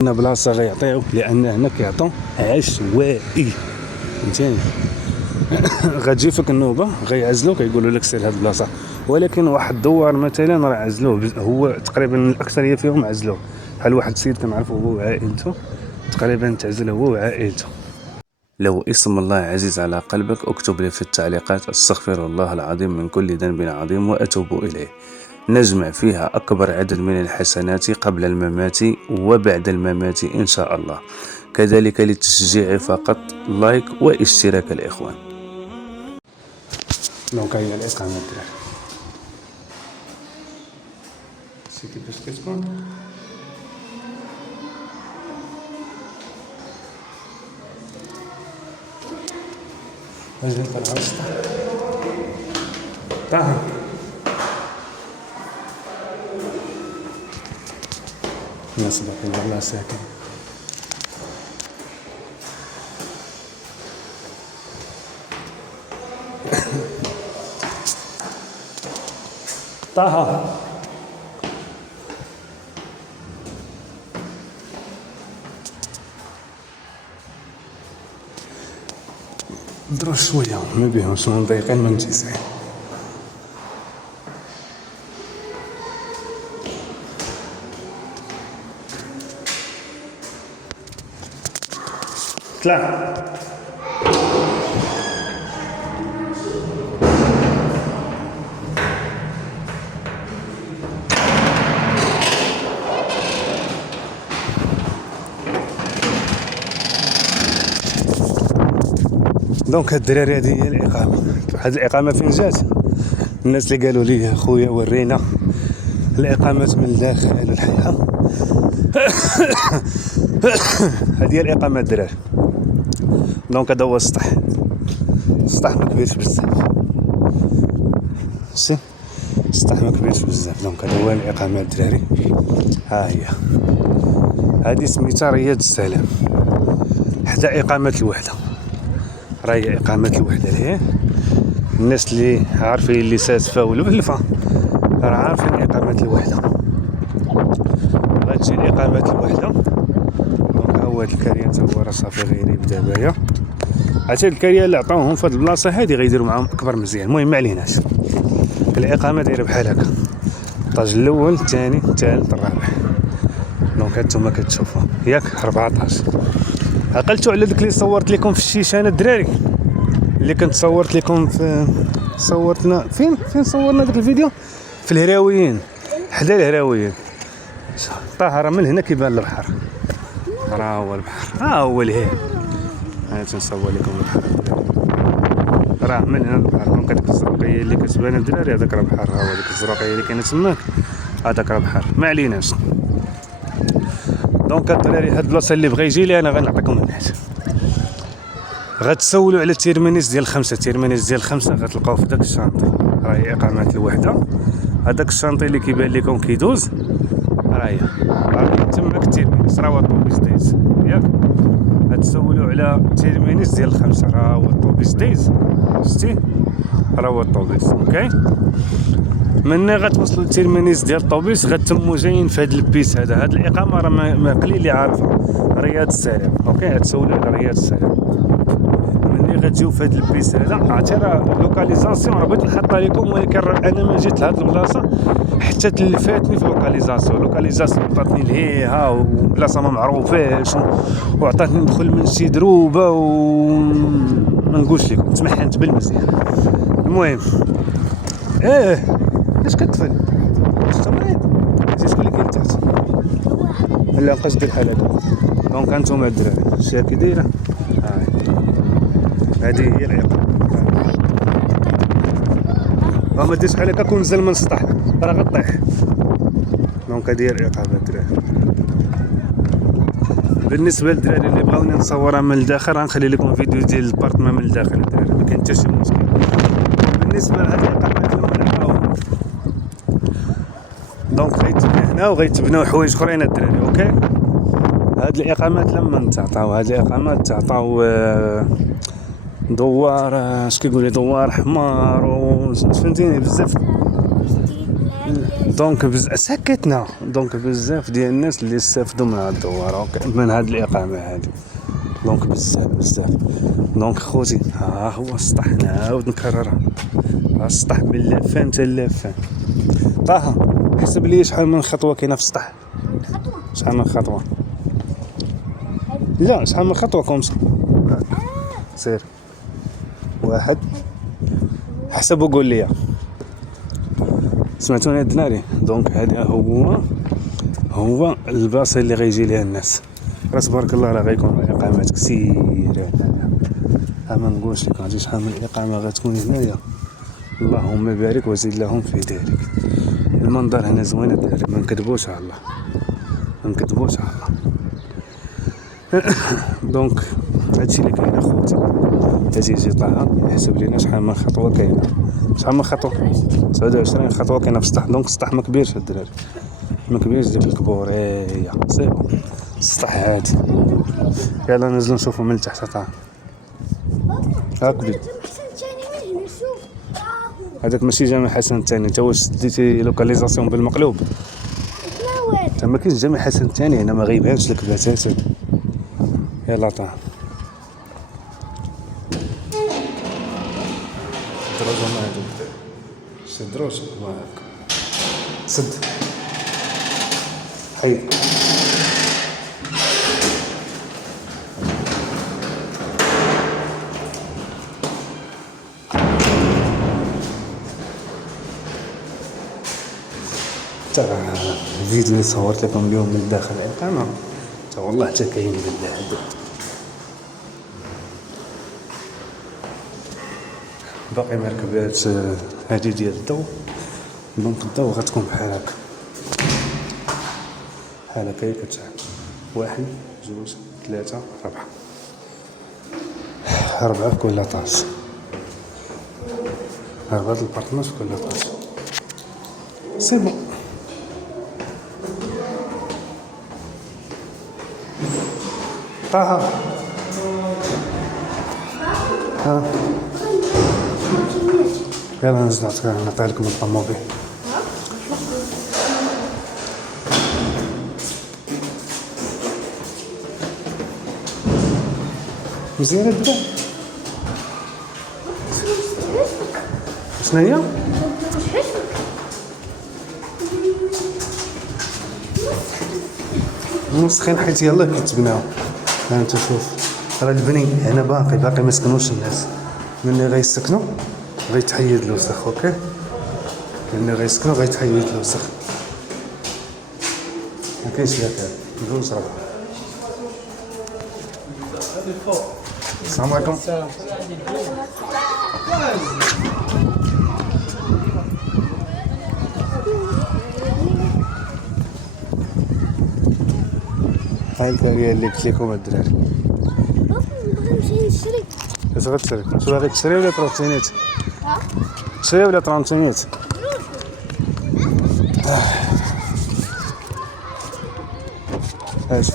هنا بلاصه غيعطيو لان هنا كيعطيو عشوائي فهمتيني. غتجي فيك النوبه غيعزلوك كيقولوا لك سير هاد البلاصه، ولكن واحد الدوار مثلا راه عزلوه هو تقريبا الاكثريه فيهم عزلوه. بحال واحد السيد كنعرفو هو وعائلته تقريبا تعزل هو وعائلته. لو اسم الله عزيز على قلبك اكتب لي في التعليقات استغفر الله العظيم من كل ذنب عظيم واتوب اليه. نجمع فيها اكبر عدد من الحسنات قبل الممات وبعد الممات ان شاء الله. كذلك للتشجيع فقط لايك واشتراك الاخوان. دونك هي الاقامه الدراري شتي كيفاش كتكون. اجي طلع السطح طه الناس باقيين والله ساكن. طه دروش شويه ما بيهمش مضايقين من تيسعين. طلع دونك هاد الدراري هادي هي الاقامه. هاد الاقامه فين جات؟ الناس اللي قالوا لي خويا ورينا الاقامات من الداخل الحياه. هذه هي الاقامه الدراري. دونك هذا هو السطح ما كبيرش بزاف شتي السطح ما كبيرش بزاف. دونك هذا هو الاقامه الدراري. ها هي هذه سميتها رياض السلام حدا اقامه الوحده. راهي اقامه الوحده ليه الناس اللي عارفين اللي ساسفه والولفه راه عارفين اقامه الوحده. غتجي الاقامه الوحده. دونك ها هو هاد الكريه حتى هو راه صافي غيريب دابايا. عرفتي هاد الكريه اللي عطاوهم في هاد البلاصه هادي غيديروا معاهم اكبر مزيان. المهم ما عليناش. الاقامه دايره بحال هكا الطاج الاول الثاني الثالث الرابع. دونك هانتوما كتشوفوا ياك 14. عقلتوا على داك اللي صورت لكم في الشيشان الدراري اللي كنت صورت لكم في صورتنا فين صورنا داك الفيديو في الهراويين حدا الهراويين. طاهره من هنا كيبان البحر راه هو البحر ها هو الهي. انا تنصور لكم البحر راه من هنا البحر. دونك هذيك الزرقيه اللي كتبان الدراري هذاك راه بحر. ها هو ديك الزرقيه اللي كاينه تماك هذاك راه بحر ما عليناش. دونك الدراري هاد البلاصه اللي بغى يجي لي انا غنعطيكم الناس. غتسولوا على تيرمينيس ديال 5. تيرمينيس ديال 5 غتلقاو في داك الشانطي راهي اقامه الوحده. هذاك الشانطي اللي كيبان لكم كيدوز راهي تماك التيرمينيس راه هو الطوبيس دايز ياك. غتسولوا على تيرمينيس ديال 5 راه هو الطوبيس دايز شتي راه هو الطوبيس اوكي. من غتوصلوا للتيرمينيس ديال الطوبيس غتموا جايين في هذا البيس هذا. هاد الاقامه راه ما قليل اللي عارفها رياض السلام اوكي. غتسولوا على رياض السلام ملي غتجيو في هاد البيس هذا. عرفتي راه لوكاليزاسيون راه بغيت نحطها لكم ولكن انا ما جيت لهاد البلاصه حتى تلفاتني في لوكاليزاسيون عطاتني الهيها وبلاصه ما معروفاش وعطاتني ندخل من شي دروبه وما نقولش لكم تمحنت بالمزيان. المهم اش كتفل واش مريض شكون اللي كاين تحت لا بقاش دير بحال هكا. دونك هانتوما الدراري شتي كي دايره هذه هي العقاب. ما ديرش بحال هكا كون نزل من السطح راه غطيح. دونك هذه هي العقاب الدراري. بالنسبه للدراري اللي بغاوني نصورها من الداخل غنخلي لكم فيديو ديال البارطمان من الداخل الدراري ما كاين حتى شي مشكل. بالنسبه لهاد العقابات اللي نلقاوهم دونك غيتبنى هنا وغيتبناو حوايج اخرين الدراري اوكي. هاد الاقامات لما تعطاو هاد الاقامات تعطاو دوار اش كيقول لي دوار حمار فهمتيني بزاف دونك سكتنا. دونك بزاف ديال الناس اللي استافدوا من هاد الدوره من هاد الاقامه هادي. دونك بزاف. دونك خوتي ها هو السطح، نعاود نكررها، ها السطح من لافان حتى لافان. طه حسب لي شحال من خطوه كاينه في السطح. شحال من خطوه؟ لا شحال من خطوه كومسا. سير واحد، حسب وقول لي. سمعتوني الدراري؟ دونك هذا هو البلاصه اللي غيجي ليها الناس. راه تبارك الله راه غيكون اقامات كثيره هنا. ما نقولش لك عرفتي شحال من اقامه غتكون هنايا. اللهم بارك وزيد لهم في ذلك. المنظر هنا زوين الدراري، ما نكذبوش على الله. دونك هادشي اللي كاين اخوتي. هادشي يجي طه يحسب لينا شحال من خطوه كاينه. شحال من خطوه؟ 29 خطوه كاينه في السطح. دونك السطح ما كبيرش الدراري، ما كبيرش ديك الكبوريه صيبو. السطح عادي. يلا ننزلو نشوفو من تحت طه. هاك هذاك ماشي جامع حسن الثاني. انت واش ديتي لوكاليزاسيون بالمقلوب؟ انت ما كاينش جامع حسن الثاني هنا، ما غيبانش لك بتاتا. يلا طه دروجو ما هادوك سد دروج هاك سد حيد. الفيديو اللي صورت لكم اليوم من داخل الإقامة والله حتى كاين بالله. باقي مركبات هادي ديال الضو. دونك الضو غتكون بحال هكا هي كتشعل. 1 2 3 4 في كل طاس. 4 البارتناج في كل طاس. سي بون. طه ها يلا نزل نعطيها لكم الطوموبيل. مزيان الدرا. شنو هي؟ مسخين حيت يلاه كيتبناو. ها انت شوف راه البني هنا باقي ما سكنوش الناس. ملي غيسكنوا غيتحيد الوسخ. اوكي ملي غيسكنوا غيتحيد الوسخ. ما كاينش لا كان ندوز راه. السلام عليكم. هاي الكاريه اللي قلت لكم الدراري. نمشي نشري. اش غتشري؟ واش باغي تشري ولا ترونتينيت؟ تشري ولا ترونتينيت؟ اش